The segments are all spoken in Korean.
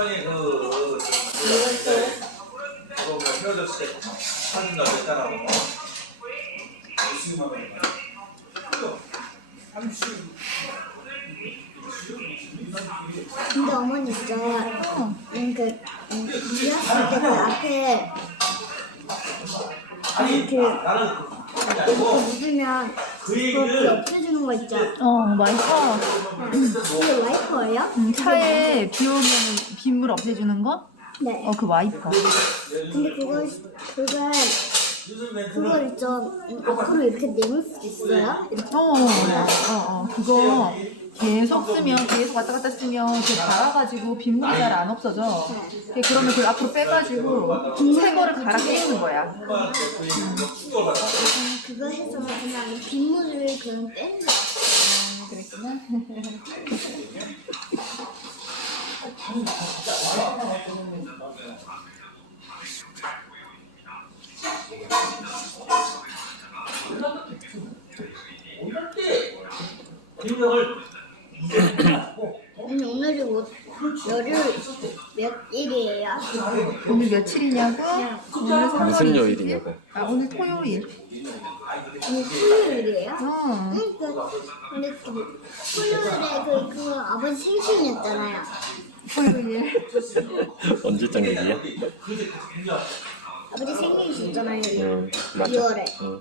원장이 그 저거 뭐 헤어졌을 때 사진 나 했잖아. 근데 어머니 있잖아요. 음, 그, 음, 지하철 때그 앞에 아니 그- 나는 그게 아니고 묻으면 그 그거 얘기를 없애주는 거 있죠? 어, 와이퍼. 그게 와이퍼예요? 음, 차에 비 오면 빗물 없애주는 거? 네. 어, 그 와이퍼. 근데 그걸, 그걸, 그걸 있죠. 음, 앞으로 이렇게 내밀 수 있어요? 이렇게. 어, 어, 어. 그거 계속 쓰면, 계속 왔다 갔다 쓰면 그 닳아가지고 빗물이 잘 안 없어져. 근데 그러면 그걸 앞으로 빼가지고 새 거를 갈아 끼우는 거야. 충격을. 음, 그거 해서 그냥 빗물을 그냥 빼는 거. 그랬구나. 오늘 오늘이 뭐, 열흘 몇 일이에요? 오늘 며칠이냐고? 오늘 3월 무슨 요일이냐고. 아, 오늘 토요일. 오늘 토요일이에요? 어. 응, 그, 근데 그, 토요일에 그, 그 아버지 생신이었잖아요. 토요일. 언제적 얘기야? 아버지 생일이셨잖아요. 응, 맞아. 2월에. 응.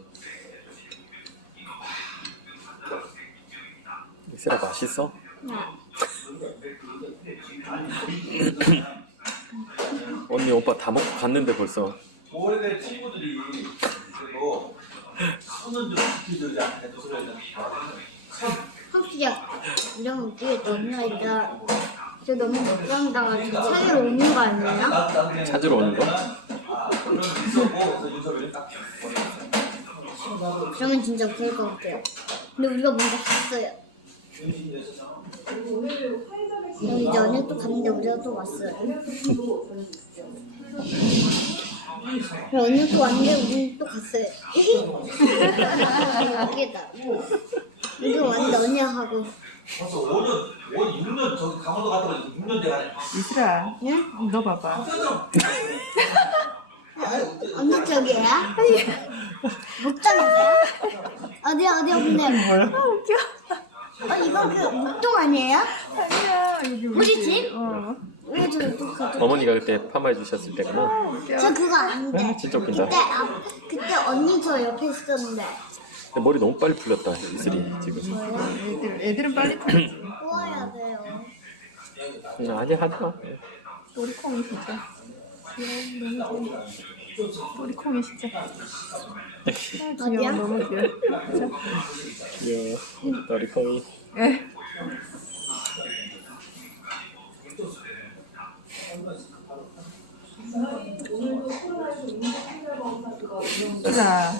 이슬아 맛있어? 언니 오빠 다 먹고 갔는데 벌써 오래된 친구들이 그리고 손은 좀 지켜주지 않게 소리를 혹시 이런 웃기게 너무나 이제 저 너무 걱정당가지고 차이로 오는 거 아니에요? 찾으러 오는 거? 그러면 진짜 웃길 것 같아요. 근데 우리가 먼저 갔어요. 이제 언니 또 갔는데 우리가 또 왔어요. 언니 또 왔는데 우리는 또 갔어요. 웃기다. 우리가 왔는데 언니가 가고. 벌써 5년, 5, 6년 저기 강원도 갔다 오니까 6년 돼가네. 이슬아, 응? 너 봐봐. 언니 쪽이에요? 목장이세요? 어디 어디 없네. 아, 웃겨. 어 이거 그 목동 아니에요? 아니야, 여기 우리 집? 어. 어머니가 그때 파마해 주셨을 때구나 저 그거 아닌데. 진짜 웃긴다. 그때 아, 그때 언니 저 옆에 있었는데. 근데 머리 너무 빨리 풀렸다 이슬이 지금 애들, 애들은 빨리 풀지. 구워야 돼요. 응, 아니야 하지마 우리 콩이 진짜. 귀여워, 너무 귀여워. 우리 콩이 진짜. 아, 귀여워? 너무 귀여워. 진짜. 귀여워 너리콩이 에. 자,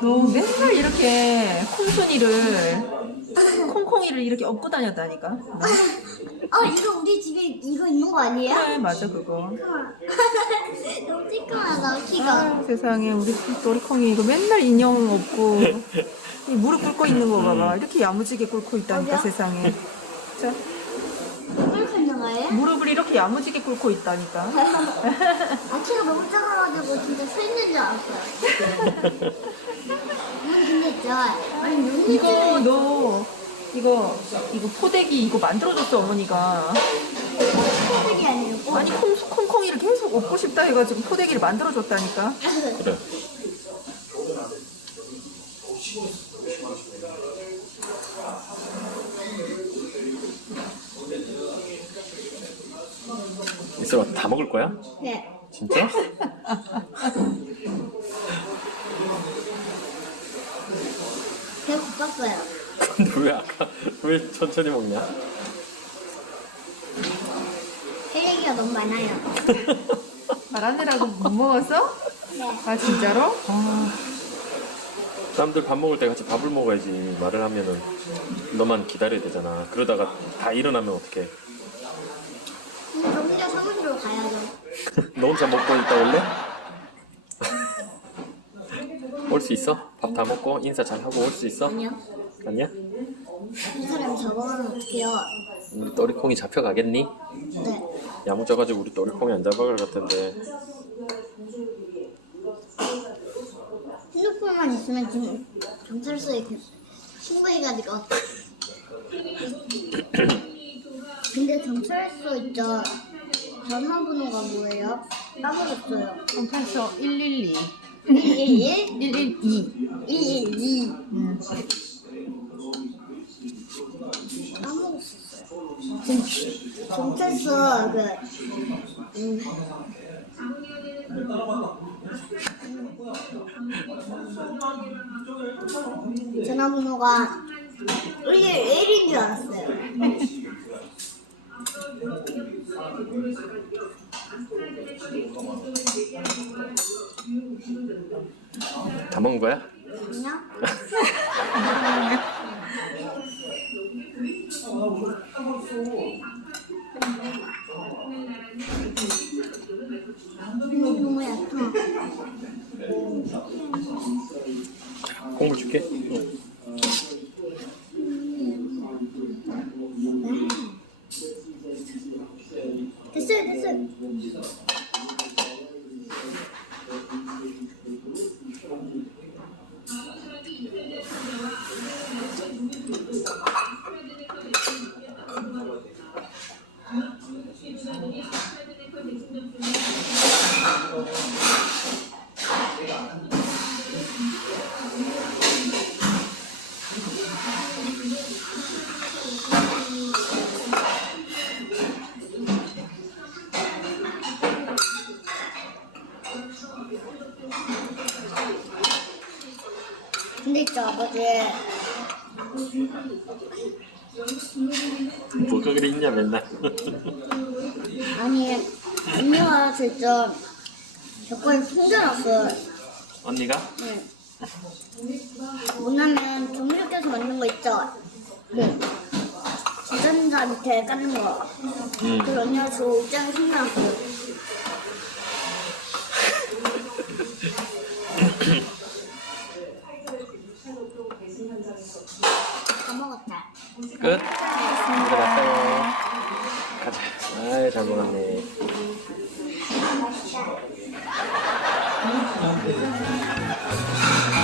너 맨날 이렇게 콩순이를 콩콩이를 이렇게 업고 다녔다니까. 어 이거 우리 집에 이거 있는 거 아니에요? 그래, 맞아 그거. 너무 찌끄하다 키가. 아, 세상에 우리 도리콩이 이거 맨날 인형 업고 이 무릎 꿇고 있는 거 봐봐. 이렇게 야무지게 꿇고 있다니까? 세상에. 자, 무릎을 이렇게 야무지게 꿇고 있다니까. 아 키가 너무 작아가지고 진짜 서 있는 줄 알았어요. 아니 근데 있잖아. 아니 눈이 이거 너 이거 이거 포대기 이거 만들어줬어 어머니가. 찌푸기 아니고. 아니 콩, 콩콩이를 계속 업고 싶다 해가지고 포대기를 만들어줬다니까. 그래 이슬아 다 먹을 거야? 네. 진짜? 배가 고팠어요. 근데 왜 아까 왜 천천히 먹냐? 할 얘기가 너무 많아요. 말하느라고 못 먹었어? 네. 아 진짜로? 남들 밥 먹을 때 같이 밥을 먹어야지 말을 하면은 너만 기다려야 되잖아 그러다가 다 일어나면 어떡해 사무실로 가야죠. 너 혼자 먹고 있다 올래? 올 수 있어? 밥 다 먹고 인사 잘 하고 올 수 있어? 아니요. 아니야? 이 사람이 저보면 어떡해요? 우리 또리콩이 잡혀가겠니? 네. 야무져가지고 우리 또리콩이 안 잡아갈 것 같은데 핸드폰만 있으면 지금 경찰서에 그 신고해가지고 근데 경찰서 있죠 전화번호가 뭐예요? 까먹었어요 경찰서 112, 111? 112. 112 음. 까먹었어요 지금 경찰서 그 음, 전화번호가 111인 줄 알았어요 다 먹은 거야? 아니야? 근데 있죠, 아버지. 뭐가 그래 있냐 맨날 아니, 언니가 진짜 저걸 숨겨놨어요. 언니가? 네. 뭐냐면 정밀교에서 만든 거 있죠? 네. 주전자 밑에 까는 거. 응 그 언니가 저 옷장에 숨겨놨어 맛있다.